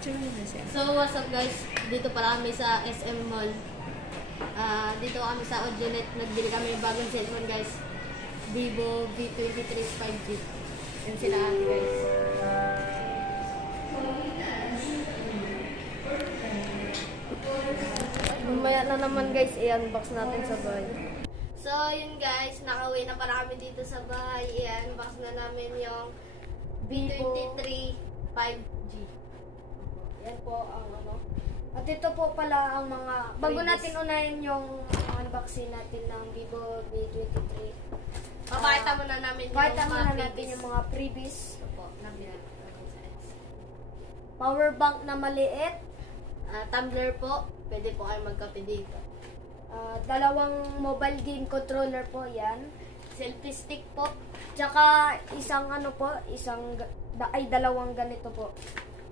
Picture mo na siya. So, what's up guys? Dito pala kami sa SM Mall. Dito kami sa Audionet. Nagbili kami ng bagong cellphone guys. Vivo V23 5G. Yan sila ate guys. Mamaya na naman guys, i-unbox natin sa bahay. So, yun guys, nakauwi na pala kami dito sa bahay. I-unbox na namin yung V23 5G. Yan po ang ano. At ito po pala ang mga, bago natin unahin yung unboxing natin ng Vivo V23. Papakita muna namin Pakita muna natin yung mga freebies. Ito po, nabili natin sa S. Power bank na maliit. Tumbler po, pwede po kayo magkape dito. Dalawang mobile game controller po yan. Selfie stick po. Tsaka isang ano po, dalawang ganito po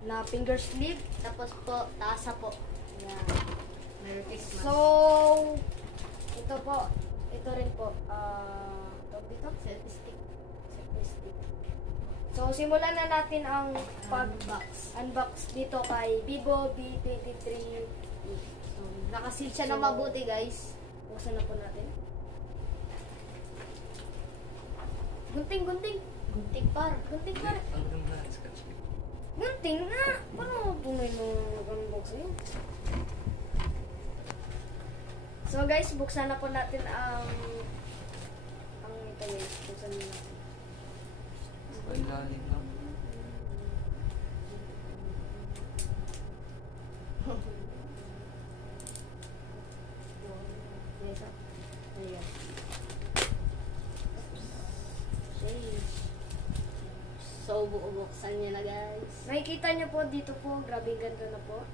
na finger sleeve. Tapos po, tasa po. Yan. Merry Christmas. So, ito po, ito rin po. Tawag dito? Selfie stick. Selfie stick. So, simulan na natin ang unbox dito kay Vivo V23. So, nakaseal siya na mabuti guys. Buksan na po natin. Gunting. Gunting par. Gunting na. Paano tunay mo unboxing? So guys, buksan na po natin ang ito guys. Buksan na natin. Ilalim lang. Ayan. So, buksan niya na guys. Makikita niyo po dito po. Grabe ganda na po.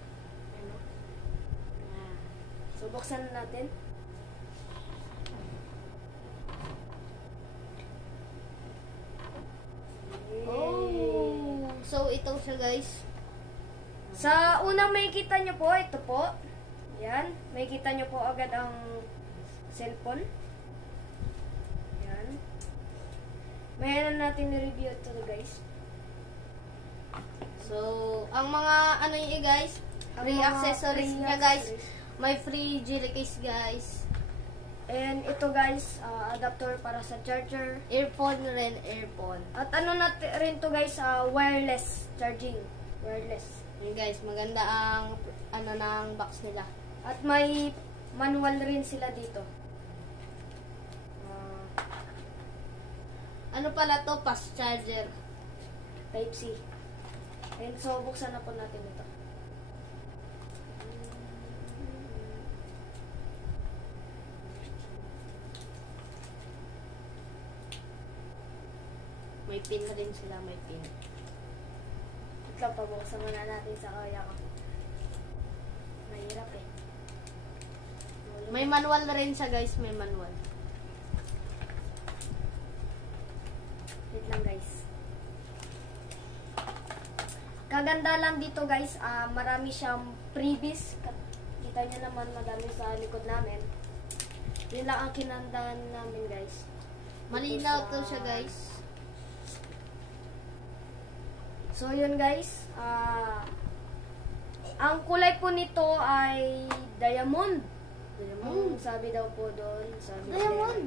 Ano? So, buksan na natin. Oh! So, ito siya guys. Sa unang makikita niyo po, ito po. Yan. Makikita niyo po agad ang cellphone. Yan. Mayanan natin i-review ito guys. So, ang mga ano niya guys, free mga accessories free niya guys. accessories. May free jelly case guys. And ito guys, adapter para sa charger. Earphone rin, earphone. At ano natin rin to guys, wireless charging. Wireless. Yun guys, maganda ang ano ng box nila. At may manual rin sila dito. Ano pala to? Fast charger. Type-C. And so, buksan na po natin ito. May pin rin sila, may pin. Ito, pabuksan muna natin sa kaya ko. Mahirap eh. May manual rin siya guys, may manual. Wait lang guys. Kaganda lang dito guys, marami siyang freebies. Kita nyo naman madami sa likod namin. Yun lang ang kinandahan namin guys. Malinaw to siya guys. So yun guys, ang kulay po nito ay diamond. Diamond, sabi daw po doon. Diamond.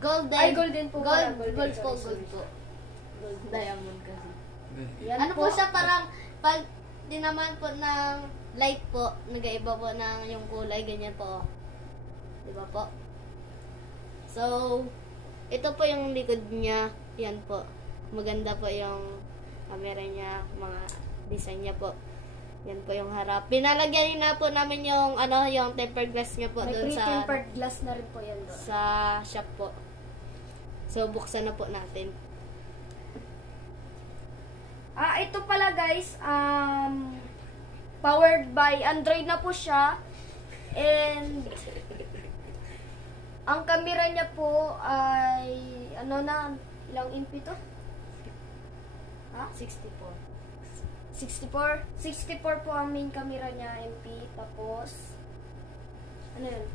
Golden. Ay, golden po pala, Gold, golden, gold po, sorry, gold po. Gold. Diamond kasi. Yan Ano po siya parang, pag dinaman po ng light po, nag-iiba po ng yung kulay, ganyan po. Diba po? So, ito po yung likod niya. Yan po. Maganda po yung camera niya, mga design niya po. Yan po yung harap. Pinalagyan na po namin yung ano, yung tempered glass niya po May doon sa pre-tempered glass na rin po yan doon. sa shop po. So buksan na po natin. Ito pala guys, powered by Android na po siya. And ang camera niya po ay ano na, ilang MP to? 64. 64 po ang main camera niya, MP. Tapos ano yun?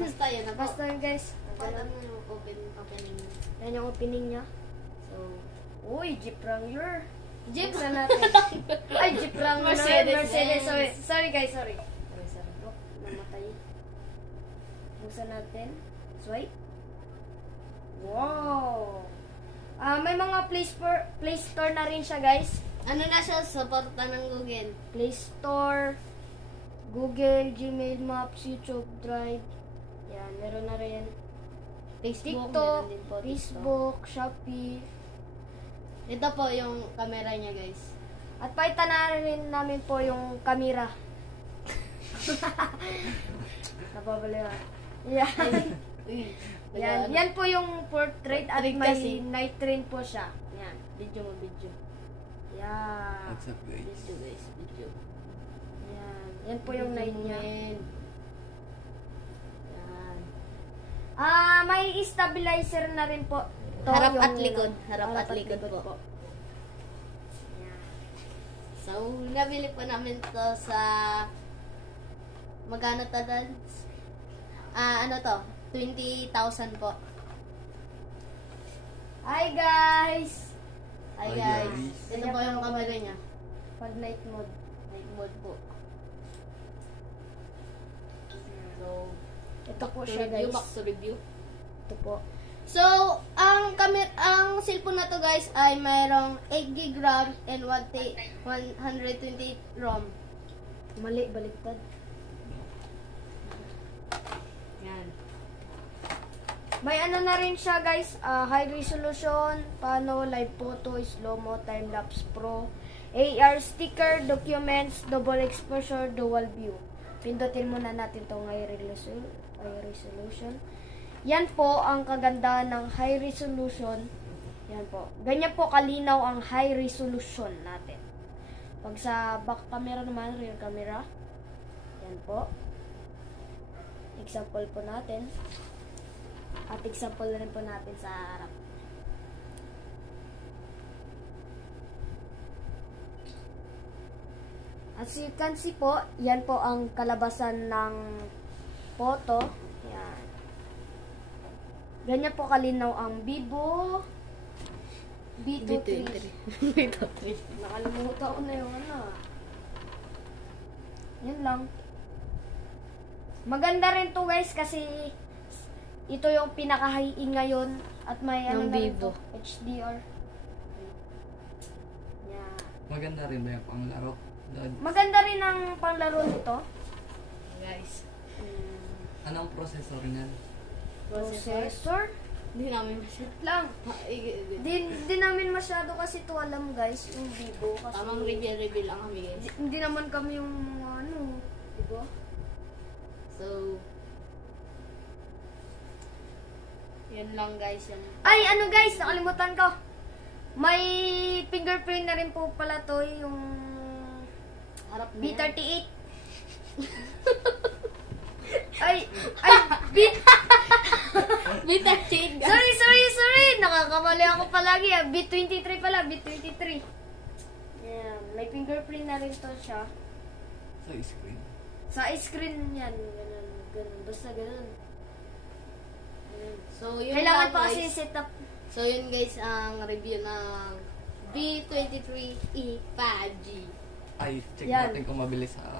Basta yan na po. Basta yun guys. Pagkatan mo yung opening. Yan yung opening niya. So, Uy, Jeep Wrangler. Jeep. Buksan natin. Ay, Jeep Wrangler. Mercedes-Benz. Sorry guys, sorry. Oh, namatay. Buksan natin. Swipe. Wow! May mga Play Store na rin siya, guys. Ano na siya, supporta ng Google. Play Store, Google, Gmail, Maps, YouTube, Drive. Yan, meron na rin. Facebook, TikTok, meron din po, Facebook, Shopee. Ito po yung camera niya, guys. At paitan na rin namin po yung camera. Napabaliwan. Yan. Uy, Yan, yan po yung portrait at Portrait may kasi. night train po siya. Yan. Video mo, video. Yan. What's up, guys? Video, guys, video. Yan. Yan po yung night niya. Yan. Yan. May stabilizer na rin po. Harap yung- at likod. Harap at likod po. Yan. So, nabili po namin to sa... Magkano to, Dads? Ano to? 20,000 po. Hi guys! Hi, Hi, guys. guys. Ito po yung camera niya. Pag night mode. Night mode po. So, Ito po to siya review, guys. back to review. Ito po. So, ang cellphone na to, guys, ay mayroong 8 GB RAM and 128 ROM. Mali, baliktad. Yan. May ano na rin siya guys, high resolution, pano, live photo, slow-mo, time-lapse pro, AR sticker, documents, double exposure, dual view. Pindutin muna natin itong high resolution. Yan po ang kagandahan ng high resolution. Yan po. Ganyan po kalinaw ang high resolution natin. Pag sa back camera naman, rear camera. Yan po. Example po natin. At example na rin po natin sa harap. As you can see po, yan po ang kalabasan ng photo. Yan. Ganyan po kalinaw ang Vivo B23. B23. Nakalimutan ko na yung ano. Yan lang. Maganda rin to guys kasi ito yung pinaka-high-end ngayon at may ano Yung na rin Vivo. to, HDR. Yeah. Maganda rin ba yung panglaro? Dad, Maganda rin ang panglaro nito. Guys. anong processor niyan? Processor? Hindi namin masyado. Lang. Di namin masyado kasi to alam guys, yung Vivo. Kasi Tamang reveal lang kami, guys. Hindi naman kami yung ano, diba? So, yan lang, guys. Yan. Ay, ano guys, nakalimutan ko. May fingerprint na rin po pala to, yung Harap na yan. B38. ay, B38, guys. sorry. Nakakamali ako palagi. B23 pala, B23. Yan, may fingerprint na rin to siya. Sa screen. Sa screen yan, ganun, basta ganun. So, yun Kailangan lang, pa guys. kasi setup. So, yun, guys, ang review ng B23e 5G. Ay, check Yan. natin kung mabilis sa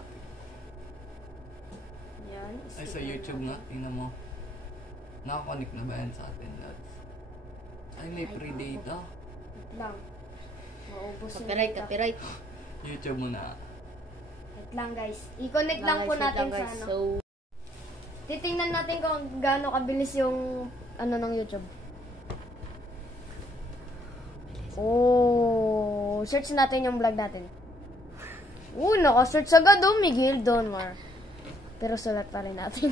Yan. Ay, sa YouTube nga. Tingnan mo. Nakakonect na ba yan sa atin, lads? Ay, may free data. Wait lang. Maubos yung data. Copyright. YouTube mo na. Wait lang guys. I-connect lang po Guys, wait natin lang, sa guys. ano. So, Titingnan natin kung gaano kabilis yung ano ng YouTube. Oh, search natin yung vlog natin. Naka-search agad Miguel Donmar. Pero sulat pa rin natin.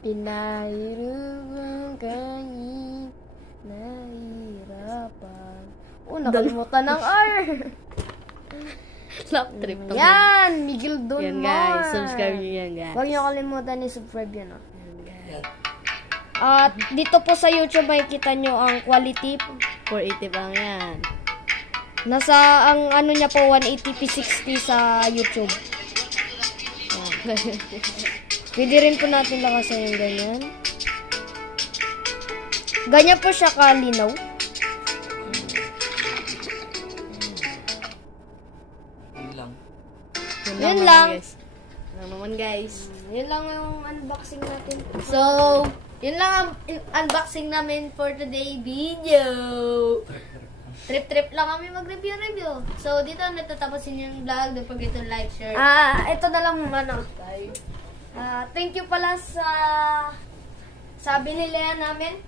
Pinahirupang kain, nahirapan. Nakalimutan ng R. lap trip to. Yan, Miguel Donmar. Yan, guys. Subscribe nyo yan, guys. Huwag niyo kalimutan i-subscribe yun. Yan, guys. Yan. At dito po sa YouTube makikita nyo ang quality. 480 bang yan. Nasa ang ano niya po 180p 60 sa YouTube. Pwede rin po natin lakasan yung ganyan. Ganyan po siya kalinaw. Yun naman guys. Yun lang yung unboxing natin. So, yun lang ang unboxing namin for today video. Trip lang kami mag-review. So, dito natatapusin yung vlog. Don't forget to like, share. Ito na lang thank you pala sa binilihan namin.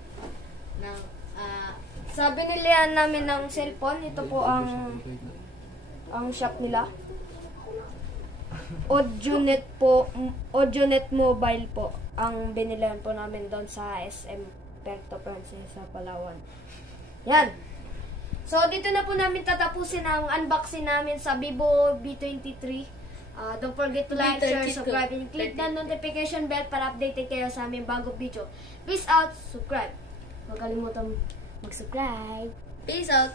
Sa binilihan namin ng cellphone. Ito po ang shop nila. Audionet Mobile po ang binilihan po namin doon sa SM Puerto Princesa, Palawan. Yan. So, dito na po namin tatapusin ang unboxing namin sa Vivo V23. Don't forget to like, share, subscribe, and click the notification bell para updated kayo sa aming bagong video. Peace out, subscribe. Huwag kalimutan mag-subscribe. Peace out.